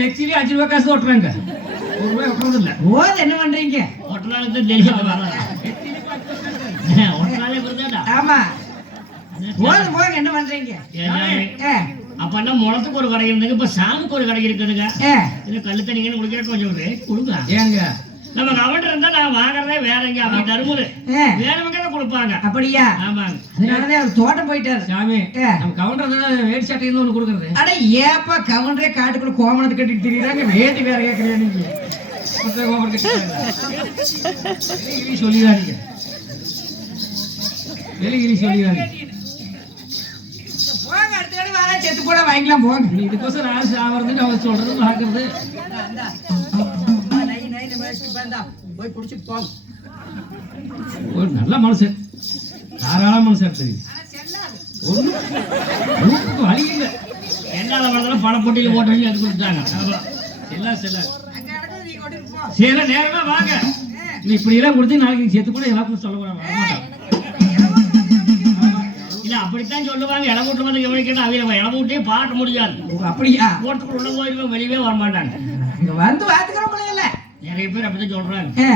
நெத்திலே அஞ்சு ரூபாய் காசு ஓட்டுறாங்க. ஒரு ரூபாய் ஓட்டுறது இல்ல ஓது என்ன பண்றீங்க ஒட்டலாலே வருதாடா ஆமா. ஓது போங்க என்ன பண்றீங்க? அப்பெல்லாம் முளத்துக்கு ஒரு கடை இருந்தது இப்ப சாமிக்கு ஒரு கடை இருக்குதுங்க. இது கல்லு தண்ணிங்கன்னு குடிக்கிற கொஞ்சம் கொடுங்க. ஏங்க? நம்ம கவர்னர் இருந்தா நான் வாங்குறதே வேறங்க அப்படி தருமுரு ஏ, வேறவங்க தான் கொடுப்பாங்க. அப்படியா? ஆமாங்க. அதனாலதான் அவர் தோட்டம் போயிட்டாரு. சாமி. நம்ம கவுண்டர் தான் வேடி சட்டைன்னு ஒண்ணு கொடுக்கறது. அட ஏப்பா கவுண்டரே காட்டுக்குள்ள கோமணத்தை கட்டிட்டு திரியுறாங்க? வேதி வேற கேட்கறியா நீங்க. சொல்லிடாதீங்க. வெளிகிரி சொல்லிடாதீங்க. போங்க அடுத்த தடவை வர செத்து போட வாங்கிக்கலாம் போங்க. இதுக்கோசம் நான் சாவறது அவங்க சொல்றது பார்க்கறது. போய் போங்க. ஒரு நல்ல மனுஷன். தாராள மனுஷன் தெரியும் மூக்குக்கு வலி இல்லை. என்னால வளர்ந்தாலும் பண போட்டியில போட்டு வச்சு அது கொடுத்தாங்க. எல்லாம் செல்ல அங்க நடக்குது நீ கொண்டு போ. சரி நேரமா வாங்க. நீ இப்படி எல்லாம் கொடுத்து நாளைக்கு நீ செத்து கூட எல்லாருக்கும் சொல்ல வரமாட்டான் இல்ல அப்படித்தான் சொல்லுவாங்க. இளமூட்டு வந்து கவனிக்கணும் அவங்க இளமூட்டையே பார்க்க முடியாது. அப்படியா? போட்டுக்குள்ள உள்ள போயிருக்கோம் வெளியவே வர மாட்டாங்க இங்க வந்து பாத்துக்கிறோம் இல்ல. நிறைய பேர் அப்படித்தான் சொல்றாங்க. ஏ,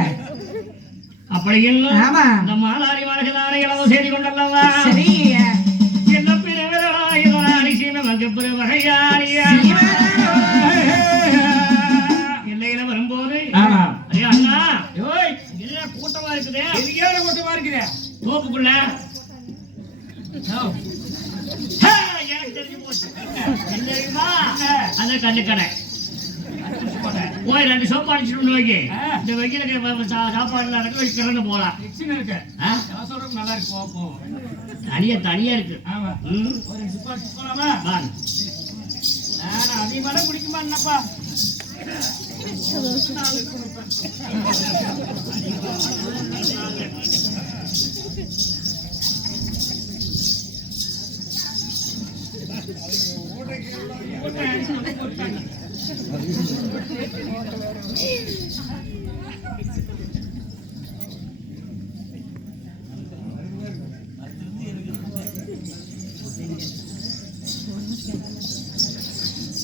அப்படி இன்னும் ஆமா. இந்த மாலாரி மரகதான இளவ செய்தி கொண்டல்லவா? சரி. என்ன பிறவிதராயுதராணி நமக்கு பிற வகையாளியா? எல்லையில வரும்போது அண்ணா என்ன கூட்டமா இருக்குதே? எதுக்கே கூட்டமா இருக்குது. தோப்புக்குள்ள எனக்கு தெரிஞ்சு போச்சு. தெரியுமா அந்த கண்ணுக்கடை. போய் ரெண்டு சோப்பு அடிச்சுட்டு வைக்க. இந்த வைக்கிற சாப்பாடு நடக்க வைக்கிறேன்னு போலாம். மிக்சின் இருக்கு. ஆ? நான் சொல்றது நல்லா இருக்கு போ போ. தனியா தனியா இருக்கு. ஆமா. ஒரு சுப்பா போலாமா? நான் அதிகமாக குடிக்குமா என்னப்பா?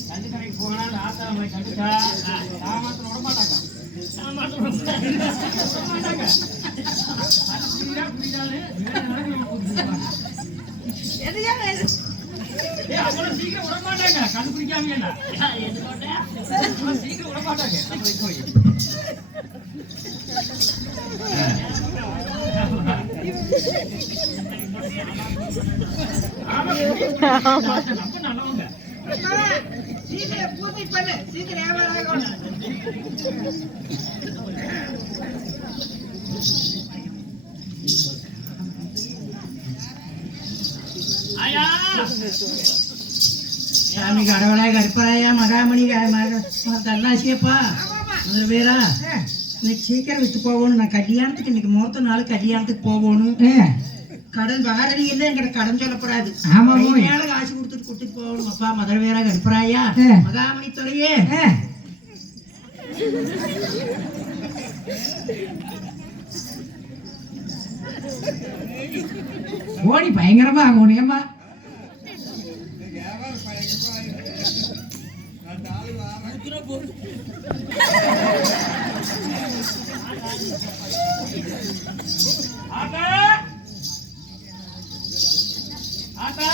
கண்டு கடைக்கு போனா ஆத்தா சாமாத்திரம் விட மாட்டாங்க சாமாத்திரம் விட மாட்டாங்க சீக்கிரம் விட மாட்டாங்க கண்டுபிடிக்காம சீக்கிரம் விட மாட்டாங்க நல்லவங்க. சீக்கிரம் பூர்த்தி பண்ணு. சீக்கிரம் வியாபாரம் சாமி கடவுளே கருப்பராயா மகாமணி தன்னாசியப்பா முதல் பேரா இன்னைக்கு சீக்கிரம் வித்து போகணும். நான் கல்யாணத்துக்கு இன்னைக்கு முகூர்த்த நாள் கல்யாணத்துக்கு போகணும். கடன் வாரடி இல்லை எங்கிட்ட கடன் சொல்லப்படாது. மேல காசு கொடுத்துட்டு கூட்டிட்டு போகணும். அப்பா மதுரை வீரா கருப்பராயா மகாமணி துறையே. ஓடி பயங்கரமா ஆகும் ஏமா ஆத்தா ஆத்தா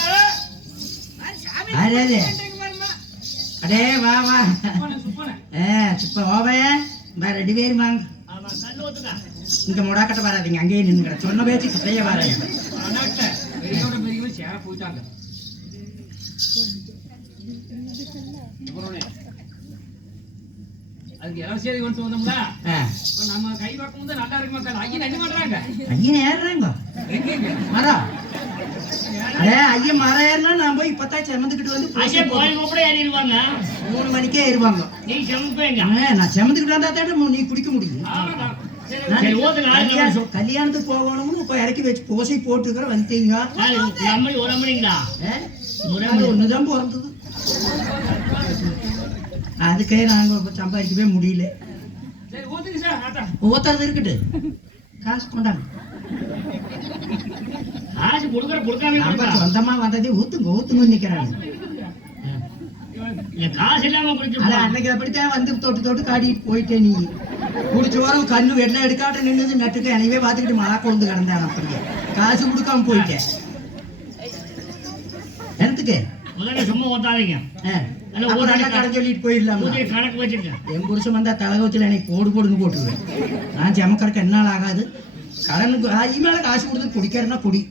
அடே அடே வா வா. சுப்பானே, சுப்பானே. ஏ இப்ப ஓவைய வேற ரெண்டு பேரும் வாங்க. ஆமா இங்க முடாக்கட்ட வராதீங்க அங்கேயே நின்னுக்கிற சொன்ன பேச்சு கிட்டையே வராங்க பெரியவங்க சேர போயிட்டாங்க அதுக்கு இலவசேரி கொண்டு வந்தோம்ல நம்ம கை பார்க்கும் போது நல்லா இருக்கு மக்கள். ஐயன் என்ன பண்றாங்க ஐயன் ஏறுறாங்க. மரம் அடே ஐயன் மரம் ஏறினா நான் போய் இப்பதான் செமந்துக்கிட்டு வந்து ஐயா பூசி கோயில் கூட ஏறிடுவாங்க. மூணு மணிக்கே ஏறுவாங்க. நீ நான் செமந்துக்கிட்டு வந்தா தான் நீ குடிக்க முடியும். கல்யாணத்துக்கு போகணும்னு இறக்கி வச்சு பூசை போட்டுக்கிற வந்துட்டீங்க ஆளு, ஒரு அம்மணி ஒரு அம்மணிங்களா ஆ? ஒரு அது அம்மணி ஒண்ணுதான் பிறந்தது அதுக்கே நாங்க இப்ப சம்பாதிக்கவே முடியல. ஊத்துறது இருக்கட்டு காசு கொண்டாங்க. காசு கொடுக்குற கொடுக்காம? சொந்தமா வந்ததே ஊத்துங்க ஊத்துங்க நிக்கிறாங்க. காசு இல்லாம குடிச்சிருப்பான். அன்னைக்கு அப்படித்தான் வந்து தொட்டு தொட்டு காட்டிட்டு போயிட்டே நீ. குடிச்ச வாரம் கண்ணு வெள்ளை எடுக்காட்ட நின்னுது நட்டுக்கு அனைவே பார்த்துக்கிட்டு மழை கொண்டு கிடந்தான் அப்படியே. காசு கொடுக்காம போயிட்டேன் என்னத்துக்கு? முதல்ல சும்மா ஓத்தாதீங்க கடன் சொல்லிட்டு போயிடலாம்? புதிய கணக்கு வச்சிருக்கேன் என் புருஷன் வந்தா தலகத்தில் எனக்கு போடு போடுன்னு போட்டுருவேன். நான் ஜமக்கறக்கு என்னால் ஆகாது. கடனுக்கு ஆ, இ மேல காசு கொடுத்து குடிக்கிறேன்னா குடி.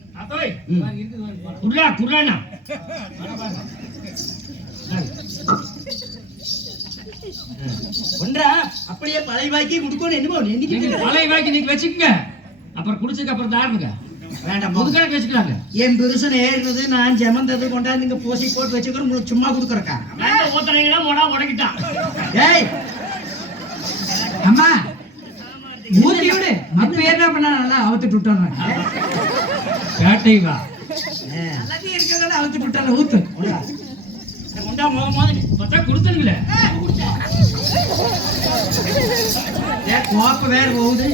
குர்ரா குர்ரானா ஒன்றா அப்படியே பழைய கொடுக்கணும் என்னமோ பழைய வாக்கி நீங்க வச்சுக்கங்க. அப்புறம் குடிச்சதுக்கு அப்புறம் தாருங்க. வேண்டாம் புது போங்க. கணக்கு வச்சுக்கலாங்க என் புருஷன் ஏறினது நான் ஜமந்தது கொண்டாந்து இங்க பூசி போட்டு வச்சுக்கிறேன் உங்களுக்கு சும்மா கொடுக்குறக்கா ஓத்துறீங்கன்னா மொடா உடைக்கிட்டான் ஏய். அம்மா. ஊத்தி விடு. மத்த என்ன பண்ணா நல்லா அவுத்துட்டு விட்டோம் பேட்டை வா. எல்லாத்தையும் இருக்கிறதால அவுத்து விட்டால ஊத்து. கொண்டா முத மாதிரி. பார்த்தா கொடுத்துருங்களே கோப்ப வேற போகுது.